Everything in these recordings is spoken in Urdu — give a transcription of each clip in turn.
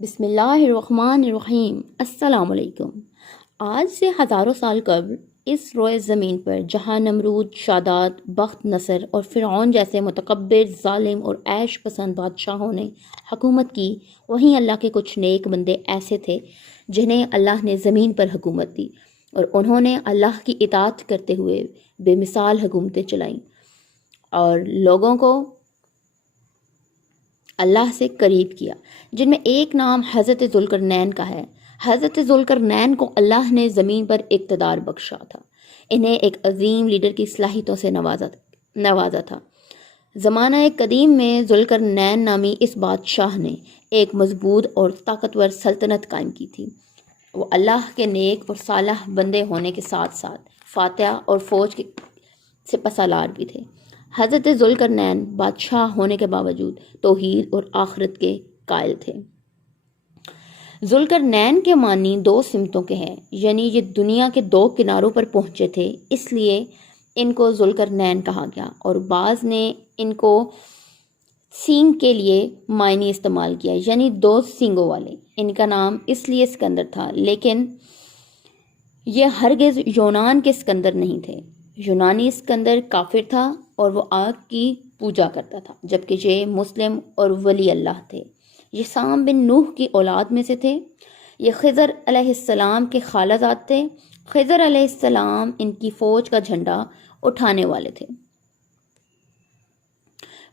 بسم اللہ الرحمن الرحیم۔ السلام علیکم۔ آج سے ہزاروں سال قبل اس روئے زمین پر جہاں نمرود، شاداد، بخت نصر اور فرعون جیسے متکبر، ظالم اور عیش پسند بادشاہوں نے حکومت کی، وہیں اللہ کے کچھ نیک بندے ایسے تھے جنہیں اللہ نے زمین پر حکومت دی، اور انہوں نے اللہ کی اطاعت کرتے ہوئے بے مثال حکومتیں چلائیں اور لوگوں کو اللہ سے قریب کیا، جن میں ایک نام حضرت ذوالقرنین کا ہے۔ حضرت ذوالقرنین کو اللہ نے زمین پر اقتدار بخشا تھا، انہیں ایک عظیم لیڈر کی صلاحیتوں سے نوازا تھا۔ زمانہ قدیم میں ذوالقرنین نامی اس بادشاہ نے ایک مضبوط اور طاقتور سلطنت قائم کی تھی۔ وہ اللہ کے نیک اور صالح بندے ہونے کے ساتھ ساتھ فاتح اور فوج کے سپاسالار بھی تھے۔ حضرت ذوالقرنین بادشاہ ہونے کے باوجود توحید اور آخرت کے قائل تھے۔ ذوالقرنین کے معنی دو سمتوں کے ہیں، یعنی یہ دنیا کے دو کناروں پر پہنچے تھے، اس لیے ان کو ذوالقرنین کہا گیا، اور بعض نے ان کو سینگ کے لیے معنی استعمال کیا، یعنی دو سینگوں والے۔ ان کا نام اس لیے اسکندر تھا، لیکن یہ ہرگز یونان کے اسکندر نہیں تھے۔ یونانی اسکندر کافر تھا اور وہ آگ کی پوجا کرتا تھا، جبکہ یہ مسلم اور ولی اللہ تھے۔ یہ سام بن نوح کی اولاد میں سے تھے۔ یہ خضر علیہ السلام کے خالہ زاد تھے۔ خضر علیہ السلام ان کی فوج کا جھنڈا اٹھانے والے تھے۔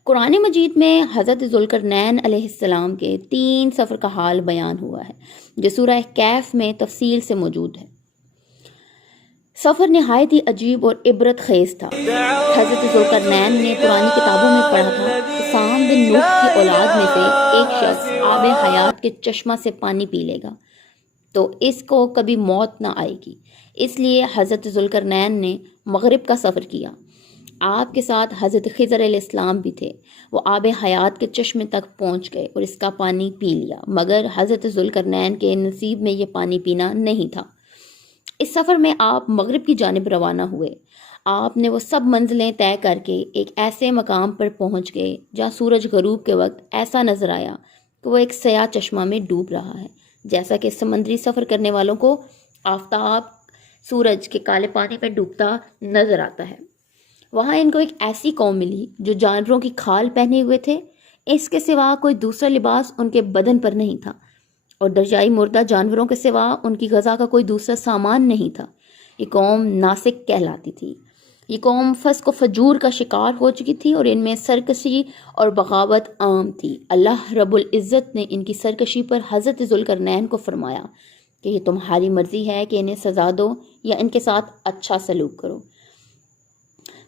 قرآن مجید میں حضرت ذوالقرنین علیہ السلام کے 3 سفر کا حال بیان ہوا ہے، جو سورہ کہف میں تفصیل سے موجود ہے۔ سفر نہایت ہی عجیب اور عبرت خیز تھا۔ حضرت ذوالقرنین نے پرانی کتابوں میں پڑھا تھا کہ سام بن نوح کی اولاد میں سے ایک شخص آب حیات کے چشمہ سے پانی پی لے گا تو اس کو کبھی موت نہ آئے گی۔ اس لیے حضرت ذوالقرنین نے مغرب کا سفر کیا۔ آپ کے ساتھ حضرت خضر علیہ السلام بھی تھے۔ وہ آب حیات کے چشمے تک پہنچ گئے اور اس کا پانی پی لیا، مگر حضرت ذوالقرنین کے نصیب میں یہ پانی پینا نہیں تھا۔ اس سفر میں آپ مغرب کی جانب روانہ ہوئے۔ آپ نے وہ سب منزلیں طے کر کے ایک ایسے مقام پر پہنچ گئے جہاں سورج غروب کے وقت ایسا نظر آیا کہ وہ ایک سیاہ چشمہ میں ڈوب رہا ہے، جیسا کہ سمندری سفر کرنے والوں کو آفتاب سورج کے کالے پانی میں ڈوبتا نظر آتا ہے۔ وہاں ان کو ایک ایسی قوم ملی جو جانوروں کی کھال پہنے ہوئے تھے، اس کے سوا کوئی دوسرا لباس ان کے بدن پر نہیں تھا، اور دریائے مردہ جانوروں کے سوا ان کی غذا کا کوئی دوسرا سامان نہیں تھا۔ یہ قوم ناسک کہلاتی تھی۔ یہ قوم فسق و فجور کا شکار ہو چکی تھی اور ان میں سرکشی اور بغاوت عام تھی۔ اللہ رب العزت نے ان کی سرکشی پر حضرت ذوالقرنین کو فرمایا کہ یہ تمہاری مرضی ہے کہ انہیں سزا دو یا ان کے ساتھ اچھا سلوک کرو۔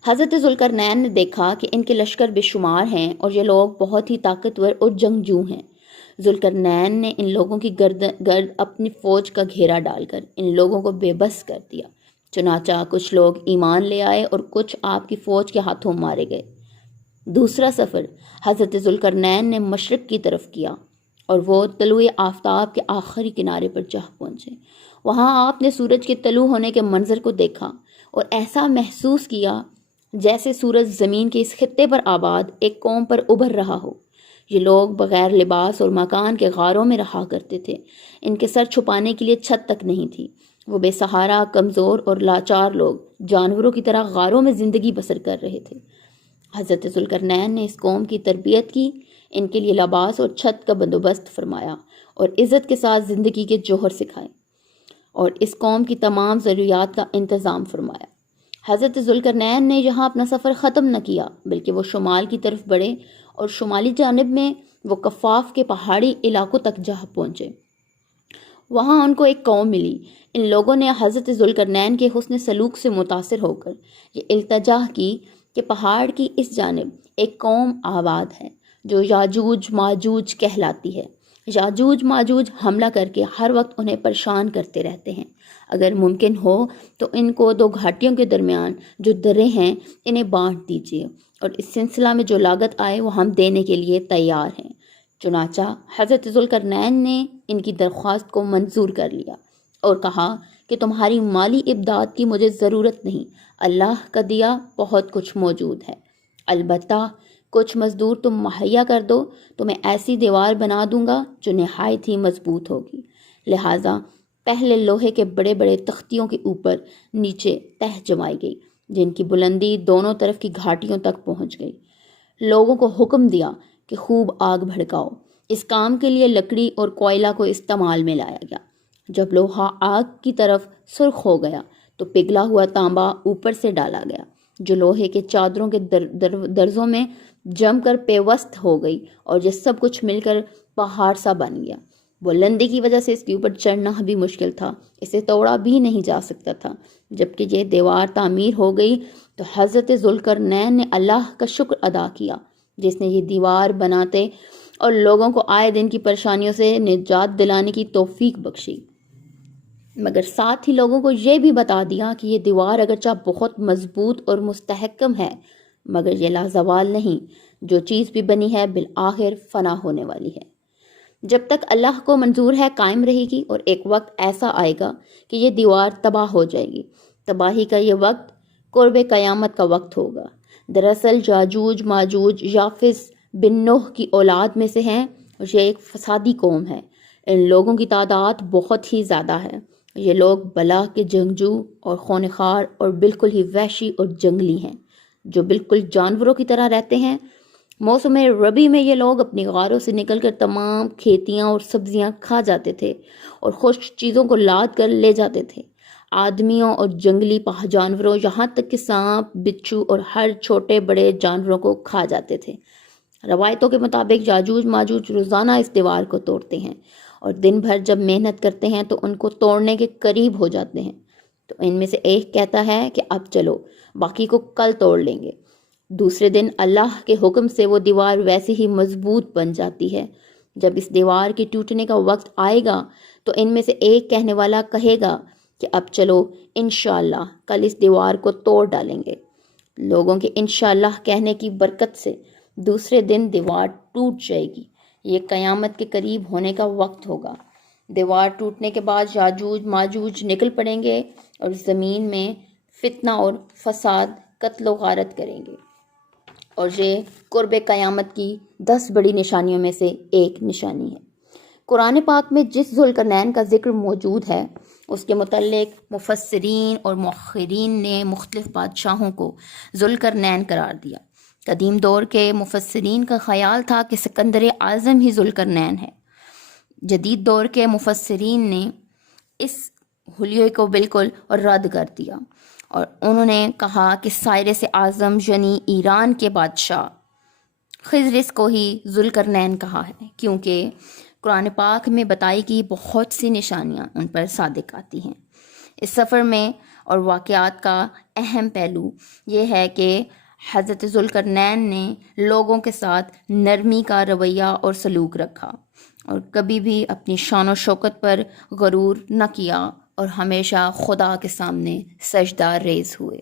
حضرت ذوالقرنین نے دیکھا کہ ان کے لشکر بے شمار ہیں اور یہ لوگ بہت ہی طاقتور اور جنگجو ہیں۔ ذوالقرنین نے ان لوگوں کی گرد اپنی فوج کا گھیرا ڈال کر ان لوگوں کو بے بس کر دیا۔ چنانچہ کچھ لوگ ایمان لے آئے اور کچھ آپ کی فوج کے ہاتھوں مارے گئے۔ دوسرا سفر حضرت ذوالقرنین نے مشرق کی طرف کیا اور وہ طلوع آفتاب کے آخری کنارے پر جا پہنچے۔ وہاں آپ نے سورج کے طلوع ہونے کے منظر کو دیکھا اور ایسا محسوس کیا جیسے سورج زمین کے اس خطے پر آباد ایک قوم پر ابھر رہا ہو۔ یہ لوگ بغیر لباس اور مکان کے غاروں میں رہا کرتے تھے۔ ان کے سر چھپانے کے لیے چھت تک نہیں تھی۔ وہ بے سہارا، کمزور اور لاچار لوگ جانوروں کی طرح غاروں میں زندگی بسر کر رہے تھے۔ حضرت ذوالقرنین نے اس قوم کی تربیت کی، ان کے لیے لباس اور چھت کا بندوبست فرمایا اور عزت کے ساتھ زندگی کے جوہر سکھائے، اور اس قوم کی تمام ضروریات کا انتظام فرمایا۔ حضرت ذوالقرنین نے یہاں اپنا سفر ختم نہ کیا، بلکہ وہ شمال کی طرف بڑھے اور شمالی جانب میں وہ کفاف کے پہاڑی علاقوں تک جا پہنچے۔ وہاں ان کو ایک قوم ملی۔ ان لوگوں نے حضرت ذوالقرنین کے حسن سلوک سے متاثر ہو کر یہ التجا کی کہ پہاڑ کی اس جانب ایک قوم آباد ہے جو یاجوج ماجوج کہلاتی ہے۔ یاجوج ماجوج حملہ کر کے ہر وقت انہیں پریشان کرتے رہتے ہیں۔ اگر ممکن ہو تو ان کو 2 گھاٹیوں کے درمیان جو درے ہیں انہیں بانٹ دیجیے، اور اس سلسلہ میں جو لاگت آئے وہ ہم دینے کے لیے تیار ہیں۔ چنانچہ حضرت ذوالقرنین نے ان کی درخواست کو منظور کر لیا اور کہا کہ تمہاری مالی امداد کی مجھے ضرورت نہیں، اللہ کا دیا بہت کچھ موجود ہے، البتہ کچھ مزدور تم مہیا کر دو تو میں ایسی دیوار بنا دوں گا جو نہایت ہی مضبوط ہوگی۔ لہٰذا پہلے لوہے کے بڑے بڑے تختیوں کے اوپر نیچے تہ جمائی گئی، جن کی بلندی دونوں طرف کی گھاٹیوں تک پہنچ گئی۔ لوگوں کو حکم دیا کہ خوب آگ بھڑکاؤ۔ اس کام کے لیے لکڑی اور کوئلہ کو استعمال میں لایا گیا۔ جب لوہا آگ کی طرف سرخ ہو گیا تو پگھلا ہوا تانبا اوپر سے ڈالا گیا، جو لوہے کے چادروں کے درزوں میں جم کر پیوست ہو گئی، اور یہ سب کچھ مل کر پہاڑ سا بن گیا۔ بلندی کی وجہ سے اس کے اوپر چڑھنا بھی مشکل تھا، اسے توڑا بھی نہیں جا سکتا تھا۔ جبکہ یہ دیوار تعمیر ہو گئی تو حضرت ذوالقرنین نے اللہ کا شکر ادا کیا، جس نے یہ دیوار بناتے اور لوگوں کو آئے دن کی پریشانیوں سے نجات دلانے کی توفیق بخشی، مگر ساتھ ہی لوگوں کو یہ بھی بتا دیا کہ یہ دیوار اگرچہ بہت مضبوط اور مستحکم ہے، مگر یہ لازوال نہیں، جو چیز بھی بنی ہے بالآخر فنا ہونے والی ہے۔ جب تک اللہ کو منظور ہے قائم رہے گی، اور ایک وقت ایسا آئے گا کہ یہ دیوار تباہ ہو جائے گی۔ تباہی کا یہ وقت قرب قیامت کا وقت ہوگا۔ دراصل یاجوج ماجوج یافس بن نوح کی اولاد میں سے ہیں، اور یہ ایک فسادی قوم ہے۔ ان لوگوں کی تعداد بہت ہی زیادہ ہے۔ یہ لوگ بلا کے جنگجو اور خونخوار اور بالکل ہی وحشی اور جنگلی ہیں، جو بالکل جانوروں کی طرح رہتے ہیں۔ موسم ربیع میں یہ لوگ اپنی غاروں سے نکل کر تمام کھیتیاں اور سبزیاں کھا جاتے تھے اور خشک چیزوں کو لاد کر لے جاتے تھے۔ آدمیوں اور جنگلی جانوروں، یہاں تک کہ سانپ، بچھو اور ہر چھوٹے بڑے جانوروں کو کھا جاتے تھے۔ روایتوں کے مطابق یاجوج ماجوج روزانہ اس دیوار کو توڑتے ہیں، اور دن بھر جب محنت کرتے ہیں تو ان کو توڑنے کے قریب ہو جاتے ہیں۔ تو ان میں سے ایک کہتا ہے کہ اب چلو، باقی کو کل توڑ لیں گے۔ دوسرے دن اللہ کے حکم سے وہ دیوار ویسے ہی مضبوط بن جاتی ہے۔ جب اس دیوار کے ٹوٹنے کا وقت آئے گا تو ان میں سے ایک کہنے والا کہے گا کہ اب چلو انشاءاللہ کل اس دیوار کو توڑ ڈالیں گے۔ لوگوں کے انشاءاللہ کہنے کی برکت سے دوسرے دن دیوار ٹوٹ جائے گی۔ یہ قیامت کے قریب ہونے کا وقت ہوگا۔ دیوار ٹوٹنے کے بعد یاجوج ماجوج نکل پڑیں گے اور زمین میں فتنہ اور فساد، قتل و غارت کریں گے، اور یہ قرب قیامت کی 10 بڑی نشانیوں میں سے ایک نشانی ہے۔ قرآن پاک میں جس ذوالقرنین کا ذکر موجود ہے، اس کے متعلق مفسرین اور مؤخرین نے مختلف بادشاہوں کو ذوالقرنین قرار دیا۔ قدیم دور کے مفسرین کا خیال تھا کہ سکندر اعظم ہی ذوالقرنین ہے۔ جدید دور کے مفسرین نے اس حلیے کو بالکل رد کر دیا، اور انہوں نے کہا کہ سائرس اعظم یعنی ایران کے بادشاہ خزرس کو ہی ذوالقرنین کہا ہے، کیونکہ قرآن پاک میں بتائی گئی بہت سی نشانیاں ان پر صادق آتی ہیں۔ اس سفر میں اور واقعات کا اہم پہلو یہ ہے کہ حضرت ذوالقرنین نے لوگوں کے ساتھ نرمی کا رویہ اور سلوک رکھا، اور کبھی بھی اپنی شان و شوکت پر غرور نہ کیا، اور ہمیشہ خدا کے سامنے سجدہ ریز ہوئے۔